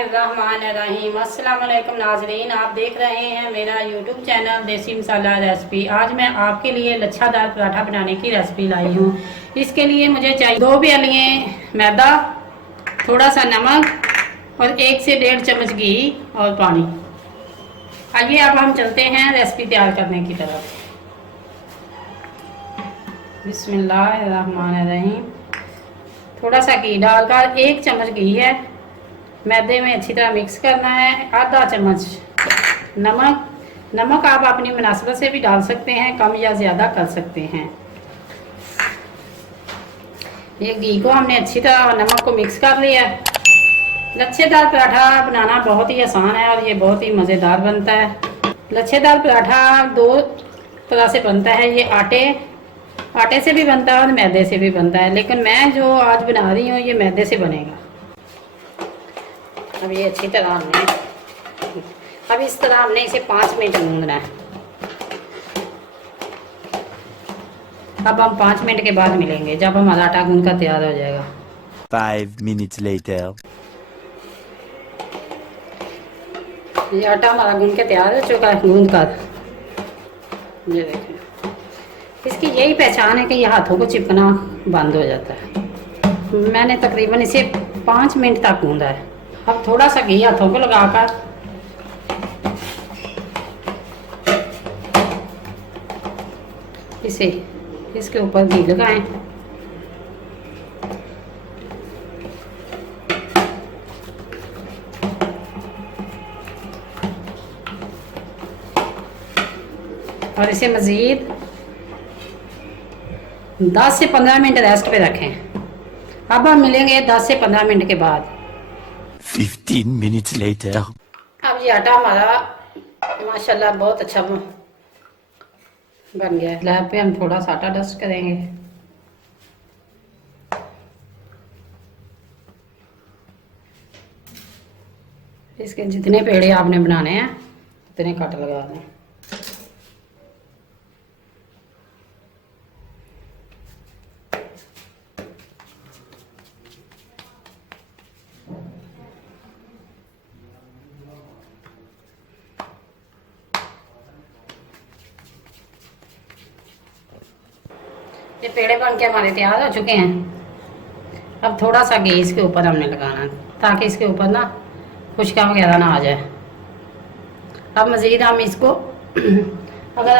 बिस्मिल्लाहिर्रहमानिर्रहीम। अस्सलाम वालेकुम नाज़रीन, आप देख रहे हैं मेरा यूट्यूब चैनल देसी मसाला रेसिपी। आज मैं आपके लिए लच्छादार पराठा बनाने की रेसिपी लाई हूँ। इसके लिए मुझे चाहिए 2 प्याले मैदा, थोड़ा सा नमक और 1 से 1.5 चम्मच घी और पानी। आइए अब हम चलते हैं रेसिपी तैयार करने की तरफ। बिस्मिल्लाहिर्रहमानिर्रहीम। थोड़ा सा घी डालकर 1 चम्मच घी है, मैदे में अच्छी तरह मिक्स करना है। आधा चम्मच नमक आप अपनी मुनासिबत से भी डाल सकते हैं, कम या ज़्यादा कर सकते हैं। ये घी को हमने अच्छी तरह नमक को मिक्स कर लिया। लच्छेदार पराठा बनाना बहुत ही आसान है और ये बहुत ही मज़ेदार बनता है। लच्छेदार पराठा 2 तरह से बनता है। ये आटे से भी बनता है और मैदे से भी बनता है, लेकिन मैं जो आज बना रही हूँ ये मैदे से बनेगा। अब ये अच्छी तरह अब इस तरह हमने इसे 5 मिनट गूंदना है। अब हम 5 मिनट के बाद मिलेंगे जब हमारा आटा गूंद कर तैयार हो जाएगा। 5 minutes later. ये आटा हमारा गूंद के तैयार हो चुका है। गूंद कर ये देखें, इसकी यही पहचान है कि ये हाथों को चिपकना बंद हो जाता है। मैंने तकरीबन इसे 5 मिनट तक गूंदा है। अब थोड़ा सा घी हाथों को लगाकर इसके ऊपर घी लगाएं। और इसे मज़ीद 10 से 15 मिनट रेस्ट पे रखें। अब हम मिलेंगे 10 से 15 मिनट के बाद। 15 minutes later. अब ये आटा हमारा माशाल्लाह बहुत अच्छा बन गया है। स्लैब पे हम थोड़ा सा आटा डस्ट करेंगे। इसके जितने पेड़े आपने बनाने हैं उतने कट लगा दें। ये पेड़े बन के हमारे तैयार हो चुके हैं। अब थोड़ा सा घी इसके ऊपर हमने लगाना है ताकि इसके ऊपर ना खुशका वगैरह ना आ जाए। अब मज़ीद हम इसको अगर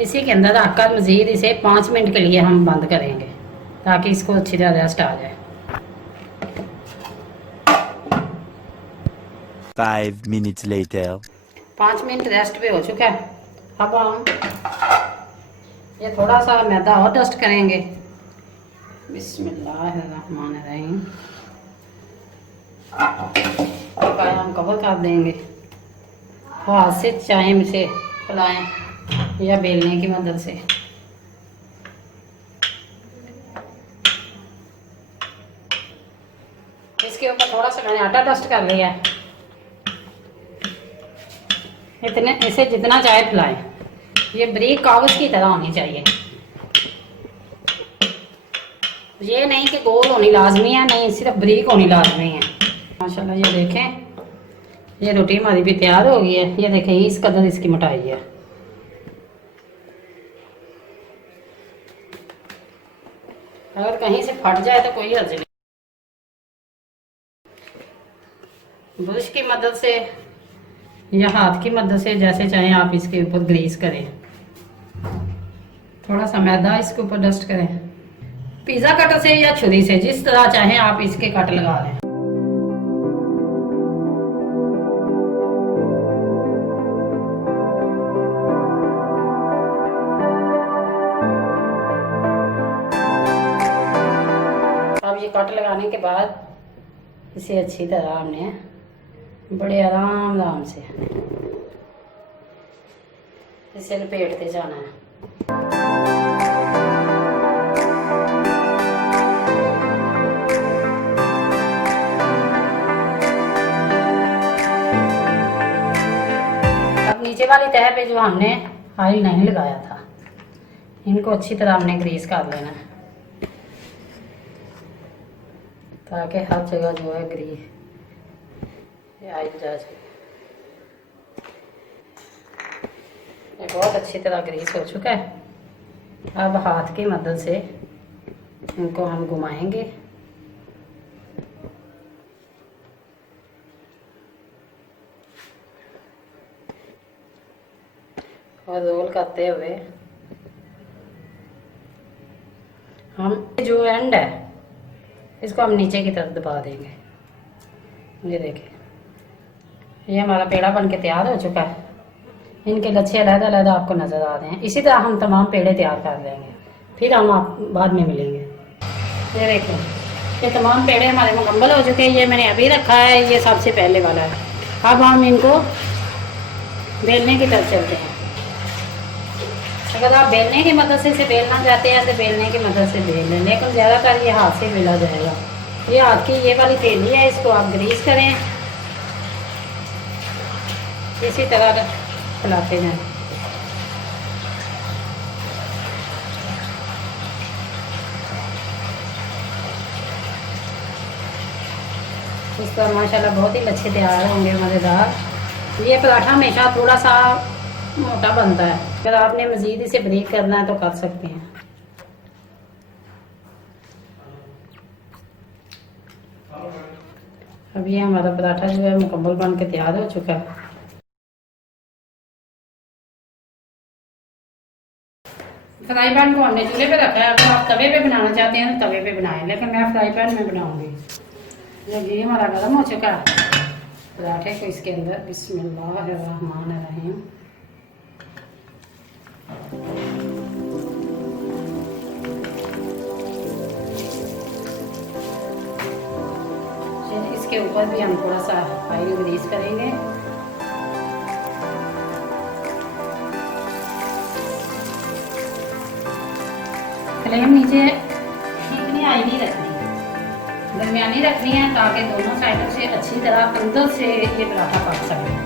इसी के अंदर रखकर मज़ीद इसे 5 मिनट के लिए हम बंद करेंगे ताकि इसको अच्छी तरह रेस्ट आ जाए। 5 minutes later. 5 मिनट रेस्ट पे हो चुका है। अब हम ये थोड़ा सा मैदा और डस्ट करेंगे। बिस्मिल्लाहिर्रहमानिर्रहीम। हम कवर कर देंगे। हाथ से चाहे इसे फैलाएं या बेलने की मदद से। इसके ऊपर थोड़ा सा मैंने आटा डस्ट कर लिया है। इसे जितना चाहे फैलाएं। ये बारीक कागज की तरह होनी चाहिए। ये नहीं कि गोल होनी लाजमी है, नहीं सिर्फ बारीक होनी लाजमी है। माशाल्लाह ये देखें, ये रोटी हमारी भी तैयार हो गई है। ये देखें इस कदर इसकी मोटाई है। अगर कहीं से फट जाए तो कोई हर्ज नहीं। ब्रश की मदद से या हाथ की मदद से जैसे चाहें आप इसके ऊपर ग्रीस करें। थोड़ा सा मैदा इसके ऊपर डस्ट करें। पिज़्ज़ा कटर से या छुरी से जिस तरह चाहें आप इसके कट लगा लें। अब ये कट लगाने के बाद इसे अच्छी तरह हमने बड़े आराम से इसे लपेटते जाना है। अब नीचे वाली तह पे जो हमने ऑयल नहीं लगाया था, इनको अच्छी तरह हमने ग्रीस कर लेना है ताकि हर जगह जो है ग्रीस आई जा सके। ये बहुत अच्छी तरह ग्रीस हो चुका है। अब हाथ की मदद से इनको हम घुमाएंगे। और रोल करते हुए हम जो एंड है इसको हम नीचे की तरफ दबा देंगे। ये देखिए, ये हमारा पेड़ा बन के तैयार हो चुका है। इनके लच्छे अलग-अलग आपको नज़र आ रहे हैं। इसी तरह हम तमाम पेड़े तैयार कर लेंगे, फिर हम आप बाद में मिलेंगे। ये देखिए, ये तमाम पेड़े हमारे मुकम्मल हो चुके हैं। ये मैंने अभी रखा है, ये सबसे पहले वाला है। अब हम इनको बेलने की तरफ चलते हैं। अगर आप बेलने की मदद से इसे बेलना चाहते हैं तो बेलने की मदद से बेल लें, लेकिन ज़्यादातर ये हाथ से बेला जाएगा। ये हाथ की ये वाली थैली है, इसको आप ग्रीस करें, इसी तरह फैलाते जाएं। इस तरह माशाल्लाह बहुत ही अच्छे तैयार होंगे, मज़ेदार। ये पराठा हमेशा थोड़ा सा मोटा बनता है, अगर आपने मज़ीद इसे ब्रेक करना है तो कर सकते हैं। अब ये हमारा पराठा जो है मुकम्मल बन के तैयार हो चुका है। फ्राई पैन को हमने चूल्हे पे रखा है। अगर आप तवे पे बनाना चाहते हैं तो तवे पे बनाएं, लेकिन मैं फ्राई पैन में बनाऊंगी। जब ये हमारा गर्म हो चुका है, पराठे को इसके अंदर बिस्मिल्लाहिर्रहमानिर्रहीम इसके ऊपर भी हम थोड़ा सा ऑयल ग्रीस करेंगे। फ्लेम नीचे इतनी हाई नहीं रखनी है, दरमियानी रखनी है, ताकि दोनों साइडों से अच्छी तरह अंदर से ये पराठा पक सके।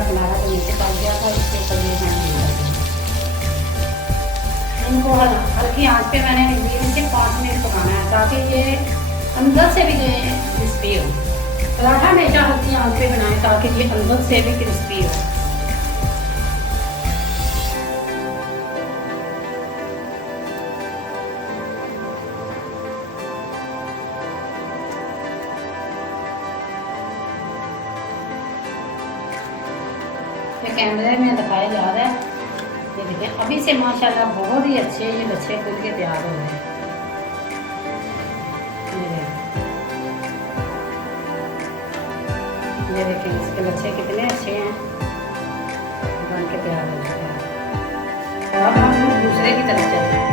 किनारा तो नीचे पक गया था, इसके ऊपर ये मैंने इनको हल्की आंच पे मैंने इनसे 5 मिनट पकाना है, ताकि ये अंदर से भी क्रिस्पी हो। पराठा हमेशा हल्की आंच पे बनाएं ताकि ये अंदर से भी क्रिस्पी हो। ये कैमरे में दिखाया जा रहा है, ये देखिए अभी से माशाल्लाह बहुत ही अच्छे ये लच्छे खुल के तैयार हो रहे हैं। ये देखिए इसके लच्छे कितने अच्छे हैं, बन के तैयार हो चुके हैं। अब हम दूसरे की तरफ चलते हैं।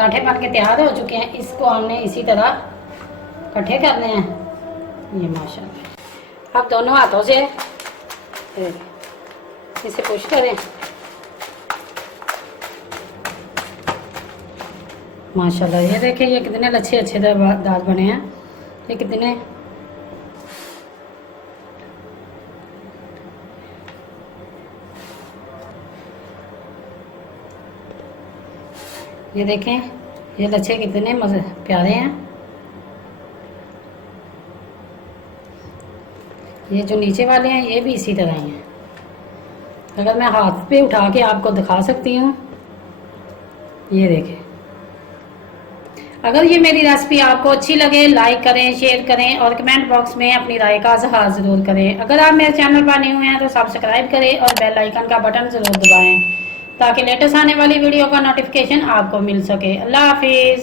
पराठे बन के तैयार हो चुके हैं। इसको हमने इसी तरह इकट्ठे करने हैं। ये माशाल्लाह। अब दोनों हाथों से इसे पुश करें। माशाल्लाह ये देखिए ये कितने अच्छे दाल बने हैं। ये कितने ये देखें ये लच्छे कितने मजे प्यारे हैं। ये जो नीचे वाले हैं ये भी इसी तरह ही हैं। अगर मैं हाथ पे उठा के आपको दिखा सकती हूँ, ये देखें। अगर ये मेरी रेसिपी आपको अच्छी लगे लाइक करें, शेयर करें और कमेंट बॉक्स में अपनी राय का इज़हार ज़रूर करें। अगर आप मेरे चैनल पर नए हुए हैं तो सब्सक्राइब करें और बेल आइकन का बटन ज़रूर दबाएं ताकि लेटेस्ट आने वाली वीडियो का नोटिफिकेशन आपको मिल सके। अल्लाह हाफिज़।